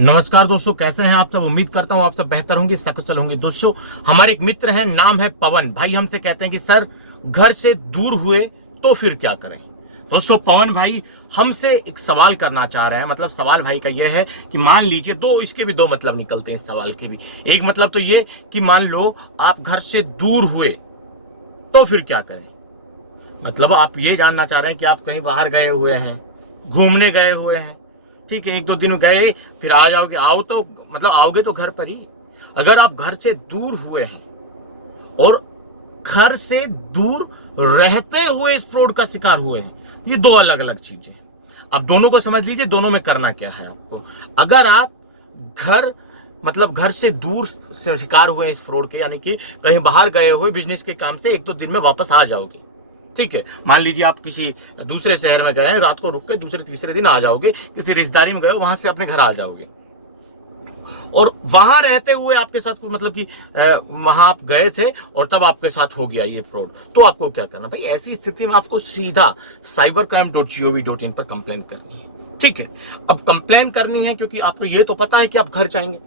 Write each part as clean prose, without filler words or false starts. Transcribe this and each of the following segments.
नमस्कार दोस्तों, कैसे हैं आप सब। उम्मीद करता हूं आप सब बेहतर होंगे, सकुशल होंगे। दोस्तों, हमारे एक मित्र हैं, नाम है पवन भाई। हमसे कहते हैं कि सर, घर से दूर हुए तो फिर क्या करें। दोस्तों, पवन भाई हमसे एक सवाल करना चाह रहे हैं। मतलब सवाल भाई का यह है कि मान लीजिए, दो इसके भी दो मतलब निकलते हैं इस सवाल के भी। एक मतलब तो ये कि मान लो आप घर से दूर हुए तो फिर क्या करें। मतलब आप ये जानना चाह रहे हैं कि आप कहीं बाहर गए हुए हैं, घूमने गए हुए हैं, ठीक है, एक दो दिन गए, फिर आ जाओगे। आओ तो मतलब आओगे तो घर पर ही। अगर आप घर से दूर हुए हैं और घर से दूर रहते हुए इस फ्रॉड का शिकार हुए हैं, ये दो अलग अलग चीजें। अब दोनों को समझ लीजिए, दोनों में करना क्या है आपको। अगर आप घर मतलब घर से दूर से शिकार हुए इस फ्रॉड के, यानी कि कहीं बाहर गए हुए बिजनेस के काम से, एक दो दिन में वापस आ जाओगे, ठीक है। मान लीजिए आप किसी दूसरे शहर में गए हैं, रात को रुक के दूसरे तीसरे दिन आ जाओगे, किसी रिश्तेदारी में गए, वहां से अपने घर आ जाओगे। और वहां रहते हुए आपके साथ मतलब कि वहां आप गए थे और तब आपके साथ हो गया ये फ्रॉड, तो आपको क्या करना भाई। ऐसी स्थिति में आपको सीधा cybercrime.gov.in पर कंप्लेन करनी है, ठीक है। अब कंप्लेन करनी है क्योंकि आपको ये तो पता है कि आप घर जाएंगे।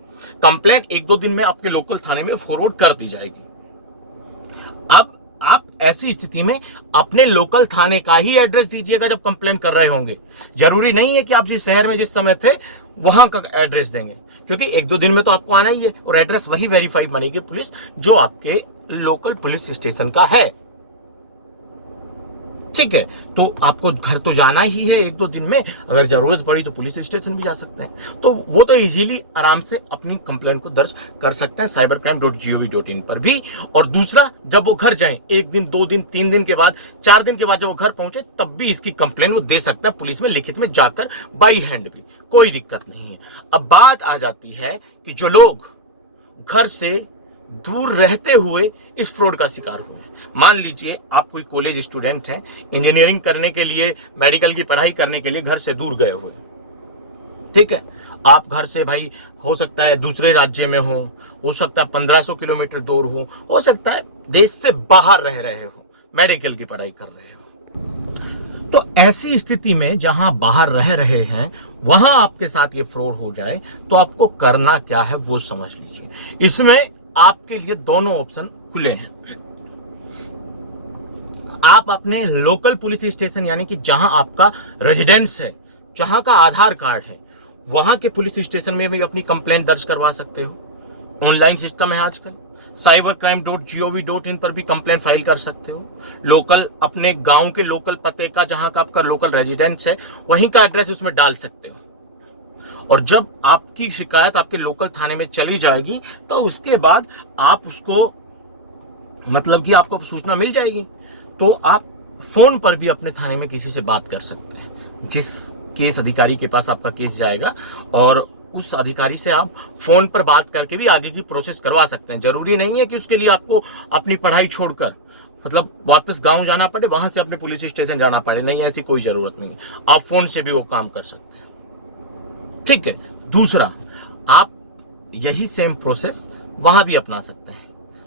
कंप्लेन एक दो दिन में आपके लोकल थाने में फॉरवर्ड कर दी जाएगी। अब आप ऐसी स्थिति में अपने लोकल थाने का ही एड्रेस दीजिएगा जब कंप्लेन कर रहे होंगे। जरूरी नहीं है कि आप जिस शहर में जिस समय थे वहां का एड्रेस देंगे, क्योंकि एक दो दिन में तो आपको आना ही है और एड्रेस वही वेरीफाई बनेगी पुलिस, जो आपके लोकल पुलिस स्टेशन का है, ठीक है। तो आपको घर तो जाना ही है एक दो दिन में। अगर जरूरत पड़ी तो पुलिस स्टेशन भी जा सकते हैं, तो वो तो इजीली आराम से अपनी कंप्लेंट को दर्ज कर सकते हैं cybercrime.gov.in पर भी। और दूसरा, जब वो घर जाएं, एक दिन, दो दिन, तीन दिन के बाद, चार दिन के बाद जब वो घर पहुंचे, तब भी इसकी कंप्लेंट वो दे सकता है पुलिस में लिखित में जाकर, बाई हैंड भी, कोई दिक्कत नहीं है। अब बात आ जाती है कि जो लोग घर से दूर रहते हुए इस फ्रॉड का शिकार हुए हैं। मान लीजिए आप कोई कॉलेज स्टूडेंट हैं, इंजीनियरिंग करने के लिए, मेडिकल की पढ़ाई करने के लिए घर से दूर गए हुए, ठीक है। आप घर से भाई, हो सकता है दूसरे राज्य में हो सकता है 1500 किलोमीटर दूर हो सकता है देश से बाहर रह रहे हो, मेडिकल की पढ़ाई कर रहे हो। तो ऐसी स्थिति में जहां बाहर रह रहे हैं, वहां आपके साथ ये फ्रॉड हो जाए, तो आपको करना क्या है वो समझ लीजिए। इसमें आपके लिए दोनों ऑप्शन खुले हैं। आप अपने लोकल पुलिस स्टेशन, यानी कि जहां आपका रेजिडेंस है, जहां का आधार कार्ड है, वहां के पुलिस स्टेशन में भी अपनी कंप्लेंट दर्ज करवा सकते हो। ऑनलाइन सिस्टम है आजकल। cybercrime.gov.in पर भी कंप्लेंट फाइल कर सकते हो। लोकल अपने गांव के लोकल पते का, जहां का आपका लोकल रेजिडेंस है, वहीं का एड्रेस उसमें डाल सकते हो। और जब आपकी शिकायत आपके लोकल थाने में चली जाएगी, तो उसके बाद आप उसको मतलब कि आपको सूचना मिल जाएगी, तो आप फोन पर भी अपने थाने में किसी से बात कर सकते हैं। जिस केस अधिकारी के पास आपका केस जाएगा, और उस अधिकारी से आप फोन पर बात करके भी आगे की प्रोसेस करवा सकते हैं। जरूरी नहीं है कि उसके लिए आपको अपनी पढ़ाई छोड़कर मतलब वापस गांव जाना पड़े, वहां से अपने पुलिस स्टेशन जाना पड़े, नहीं, ऐसी कोई जरूरत नहीं है। आप फोन से भी वो काम कर सकते हैं, ठीक है। दूसरा, आप यही सेम प्रोसेस वहां भी अपना सकते हैं।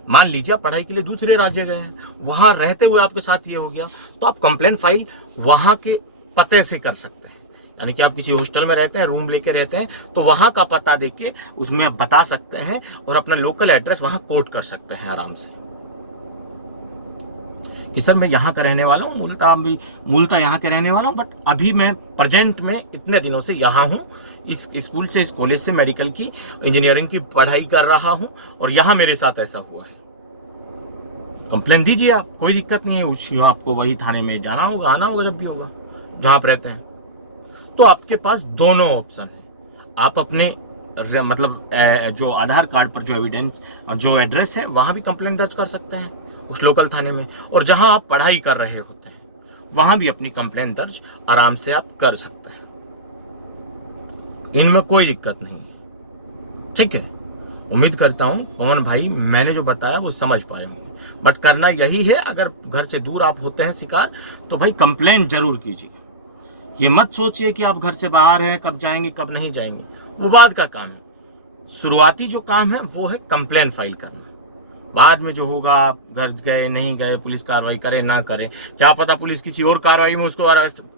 मान लीजिए आप पढ़ाई के लिए दूसरे राज्य गए हैं, वहां रहते हुए आपके साथ ये हो गया, तो आप कंप्लेंट फाइल वहां के पते से कर सकते हैं। यानी कि आप किसी हॉस्टल में रहते हैं, रूम लेके रहते हैं, तो वहां का पता देके उसमें आप बता सकते हैं और अपना लोकल एड्रेस वहां कोट कर सकते हैं आराम से कि सर, मैं यहाँ का रहने वाला हूँ, मूलतः यहाँ के रहने वाला हूँ, बट अभी मैं प्रेजेंट में इतने दिनों से यहाँ हूँ, इस स्कूल से, इस कॉलेज से मेडिकल की, इंजीनियरिंग की पढ़ाई कर रहा हूँ, और यहाँ मेरे साथ ऐसा हुआ है। कंप्लेन दीजिए आप, कोई दिक्कत नहीं है। उसी आपको वही थाने में जाना होगा, आना होगा जब भी होगा, जहां आप रहते हैं। तो आपके पास दोनों ऑप्शन है। आप अपने मतलब जो आधार कार्ड पर जो एविडेंस, जो एड्रेस है, वहां भी कंप्लेंट दर्ज कर सकते हैं उस लोकल थाने में, और जहां आप पढ़ाई कर रहे होते हैं वहां भी अपनी कंप्लेंट दर्ज आराम से आप कर सकते हैं। इनमें कोई दिक्कत नहीं है, ठीक है। उम्मीद करता हूं पवन भाई मैंने जो बताया वो समझ पाए होंगे। बट करना यही है, अगर घर से दूर आप होते हैं शिकार, तो भाई कंप्लेंट जरूर कीजिए। ये मत सोचिए कि आप घर से बाहर हैं, कब जाएंगे कब नहीं जाएंगे, वो बाद का काम है। शुरुआती जो काम है वो है कंप्लेंट फाइल करना। बाद में जो होगा, आप घर गए नहीं गए, पुलिस कार्रवाई करे ना करे, क्या पता पुलिस किसी और कार्रवाई में उसको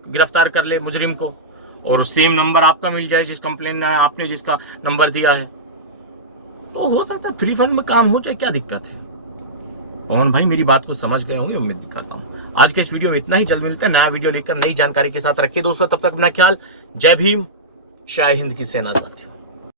गिरफ्तार कर ले, मुजरिम को, और सेम नंबर आपका मिल जाए जिस कंप्लेन में आपने जिसका नंबर दिया है, तो हो सकता है फ्री फंड में काम हो जाए, क्या दिक्कत है। पवन भाई मेरी बात को समझ गए होंगे, उम्मीद दिखाता हूं। आज के इस वीडियो में इतना ही, जल्द मिलते हैं नया वीडियो लेकर नई जानकारी के साथ। रखिए दोस्तों तब तक अपना ख्याल। जय भीम, जय हिंद की सेना साथियों।